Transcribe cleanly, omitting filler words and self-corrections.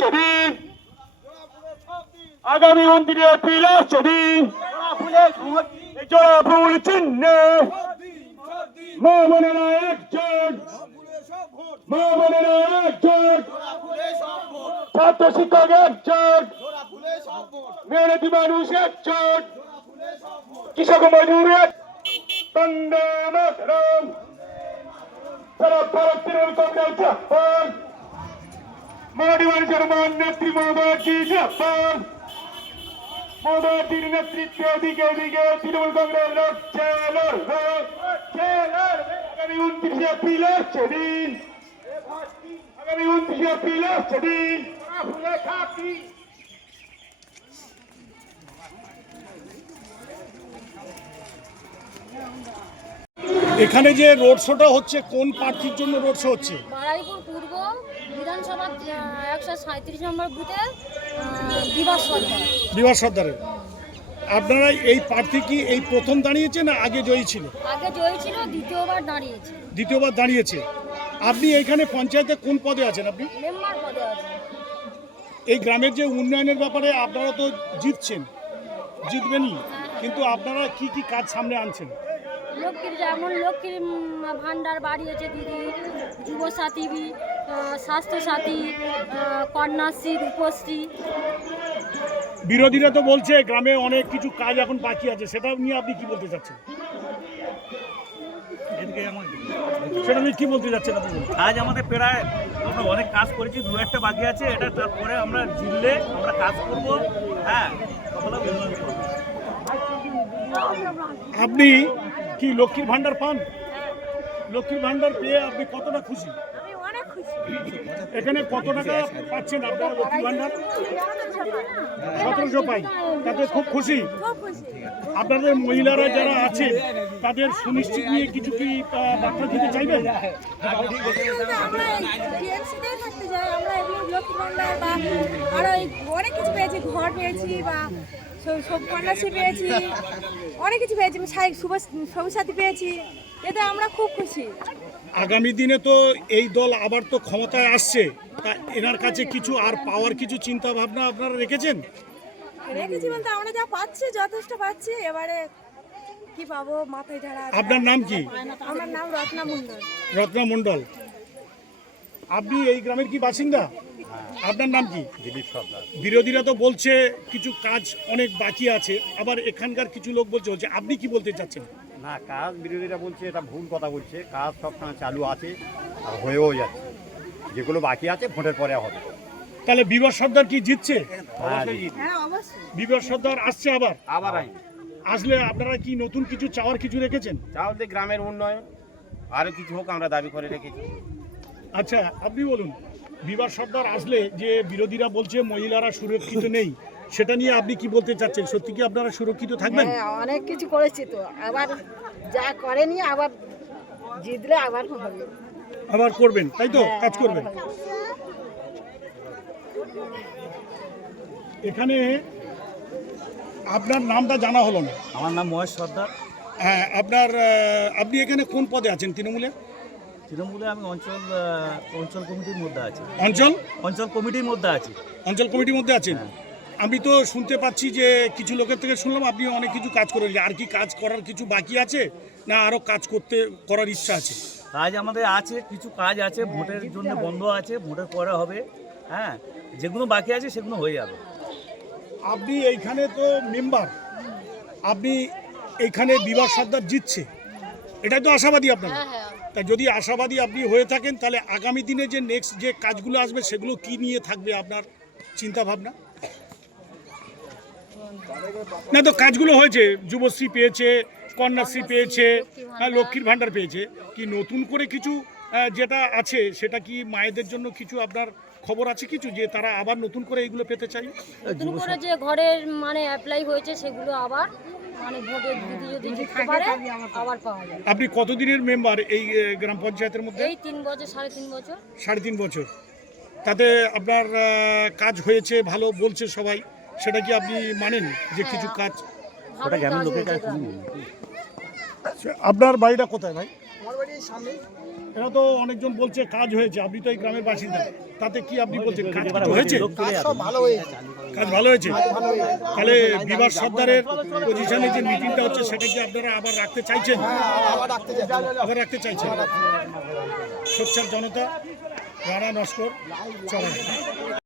সেদিন আগামী 29 এপ্রিল সেদিন জোড়া ফুল চিহ্নে মা বোনেরা একজোট, মা বোনেরা একজোট, ছাত্র শিক্ষক একজোট, মেহনতি মানুষ একজোট, কৃষক মজুর এক বন্দে মাতরম। সারা ভারত তৃণমূল কংগ্রেস জিন্দাবাদ, মাটি মানুষের মান নেত্রী মমতাজি জিন্দাবাদ। মমতাজির নেতৃত্বে দিকে দিকে তৃণমূল কংগ্রেস লড়ছে লড়বে আগামী 29 এপ্রিল সেদিন, আগামী 29 এপ্রিল সেদিন। এখানে যে রোড শোটা হচ্ছে কোন প্রার্থীর জন্য রোড শো হচ্ছে? বারুইপুর পূর্ব বিধানসভা 137 নম্বর বুথে বিভাস সরকার। বিভাস সর্দারের। আপনারা এই প্রার্থী কি এই প্রথম দাঁড়িয়েছে না আগে জয়ী ছিল? আগে জয়ী ছিল, দ্বিতীয়বার দাঁড়িয়েছে। দ্বিতীয়বার দাঁড়িয়েছে। আপনি এইখানে পঞ্চায়েতে কোন পদে আছেন? আপনি মেম্বার পদে আছে। এই গ্রামের যে উন্নয়নের ব্যাপারে আপনারা তো জিতবেনই, কিন্তু আপনারা কি কি কাজ সামনে আনছেন? লক্ষ্মীর যেমন লক্ষ্মীর ভাণ্ডার বাড়িয়েছে দিদি, যুবসাথী, স্বাস্থ্যসাথী, কন্যাশ্রী, রূপশ্রী। বিরোধীরা তো বলছে গ্রামে অনেক কিছু কাজ এখন বাকি আছে, সেটা নিয়ে আপনি কি বলতে চাচ্ছেন? সেটা নিয়ে কি বলতে চাচ্ছেন আপনি? কাজ আমাদের প্রায় আমরা অনেক কাজ করেছি, দু একটা বাকি আছে, এটা তারপরে আমরা জিতলে আমরা কাজ করব। হ্যাঁ, আপনি কি লক্ষ্মীর ভাণ্ডার পান? লক্ষ্মীর ভাণ্ডার পেয়ে আপনি কতটা খুশি? আমি অনেক খুশি। এখানে কত টাকা পাচ্ছেন আপনারা লক্ষ্মীর ভাণ্ডার? 1700 পাই, তাতে খুব খুশি। আপনাদের মহিলারা যারা আছে তাদের সুনিশ্চিত নিয়ে কিছু কি বার্তা দিতে চাইবেন? আমরা টিএমসিতেই থাকতে চাই, আমরা এগুলো লক্ষ্মীর ভাণ্ডার বা আরো অনেক কিছু পেয়েছি, ঘর পেয়েছি বা সব কন্যাশ্রী পেয়েছি, অনেক কিছু পেয়েছি, সবুজ সাথী পেয়েছি, এতে আমরা খুব খুশি। আগামী দিনে তো এই দল আবার তো ক্ষমতায় আসছে, তা এনার কাছে কিছু আর পাওয়ার কিছু চিন্তা ভাবনা আপনারা রেখেছেন? রেখেছি বলতে আমরা যা পাচ্ছি যথেষ্ট পাচ্ছি, এবারে কি পাবো মাথায় ঢালা। আপনার নাম কি? আমার নাম রত্না মণ্ডল। রত্না মণ্ডল। আপনি এই গ্রামের কি বাসিন্দা? আপনার নাম কি? দিলীপ সর্দার। বিরোধীরা তো বলছে কিছু কাজ অনেক বাকি আছে, আবার এখানকার কিছু লোক বলছে, আপনি কি বলতে চাচ্ছেন? না, কাজ বিরোধীরা বলছে এটা ভুল কথা বলছে। কাজ সব চালু আছে আর হয়েও যাচ্ছে, যেগুলো বাকি আছে ভোটের পরে হবে। তাহলে বিভাস সর্দার কি জিতছে? হ্যাঁ অবশ্যই। বিভাস সর্দার আসছে আবার? আবার আসলে আপনারা কি নতুন কিছু চাওয়ার কিছু রেখেছেন? তাহলে গ্রামের উন্নয়ন আরও কিছু হোক আমরা দাবি করে রেখেছি। আচ্ছা, আপনি বলুন, বিভাস সর্দার আসলে যে বিরোধীরা বলছে মহিলারা সুরক্ষিত নেই, সেটা নিয়ে আপনি কি বলতে চাচ্ছেন? সত্যি কি আপনারা সুরক্ষিত থাকবেন? হ্যাঁ, অনেক কিছু করেছি তো, আবার যা করেনি আবার জিতলে আবার হবে, আবার করবেন, তাই তো? কাজ করবেন। এখানে আপনার নামটা জানা হলো না। আমার নাম মহেশ সর্দার। হ্যাঁ, আপনি এখানে কোন পদে আছেন তৃণমূলে? তৃণমূলে আমি অঞ্চল কমিটির মধ্যে আছি। অঞ্চল কমিটির মধ্যে আছি। অঞ্চল কমিটির মধ্যে আছেন। আমি তো শুনতে পাচ্ছি যে কিছু লোকের থেকে শুনলাম আপনি অনেক কিছু কাজ করেন, আর কি কাজ করার কিছু বাকি আছে না আরও কাজ করার ইচ্ছা আছে? কাজ আমাদের আছে, কিছু কাজ আছে, ভোটের জন্য বন্ধ আছে, ভোটের পরে হবে। হ্যাঁ, যেগুলো বাকি আছে সেগুলো হয়ে যাবে। আপনি এইখানে তো মেম্বার, আপনি এইখানে বিভাস সর্দার জিতছে, এটাই তো আশাবাদী আপনারা? তা যদি আশাবাদী আপনি হয়ে থাকেন, তাহলে আগামী দিনে যে নেক্সট যে কাজগুলো আসবে সেগুলো কি নিয়ে থাকবে আপনার চিন্তা ভাবনা? না তো কাজগুলো হয়েছে, যুবশ্রী পেয়েছে, কন্যাশ্রী পেয়েছে, লক্ষ্মীর ভাণ্ডার পেয়েছে, কি নতুন করে কিছু যেটা আছে সেটা কি মায়েদের জন্য কিছু আপনার খবর আছে কিছু, যে তারা আবার নতুন করে এইগুলো পেতে চাই? নতুন করে যে ঘরের মানে অ্যাপ্লাই হয়েছে সেগুলো আবার মানে ভোটের দিদি যদি জিততে পারে আবার পাওয়া যাবে। আপনি কতদিনের মেম্বার এই গ্রাম পঞ্চায়েতের মধ্যে? এই 3 বছর, 3.5 বছর। 3.5 বছর। তাতে আপনার কাজ হয়েছে ভালো বলছে সবাই, সেটা কি আপনি মানেন যে কিছু কাজ? ওটা গ্রামের লোকের কাছে। আপনার বাড়িটা কোথায় ভাই? আমার বাড়ি এই সামনে। এরা তো অনেকজন বলছে কাজ হয়েছে, আপনি তো এই গ্রামের বাসিন্দা, তাতে কি আপনি বলছেন কাজ কিছু হয়েছে? কাজ সব ভালো হয়েছে। কাজ ভালো হয়েছে। তাহলে বিভাস সর্দারের পজিশনে যে মিটিংটা হচ্ছে সেটা কি আপনারা আবার রাখতে চাইছেন? আবার রাখতে চাই। আবার রাখতে চাইছেন। সোচ্চার জনতা, রানা নস্কর, চড়াই।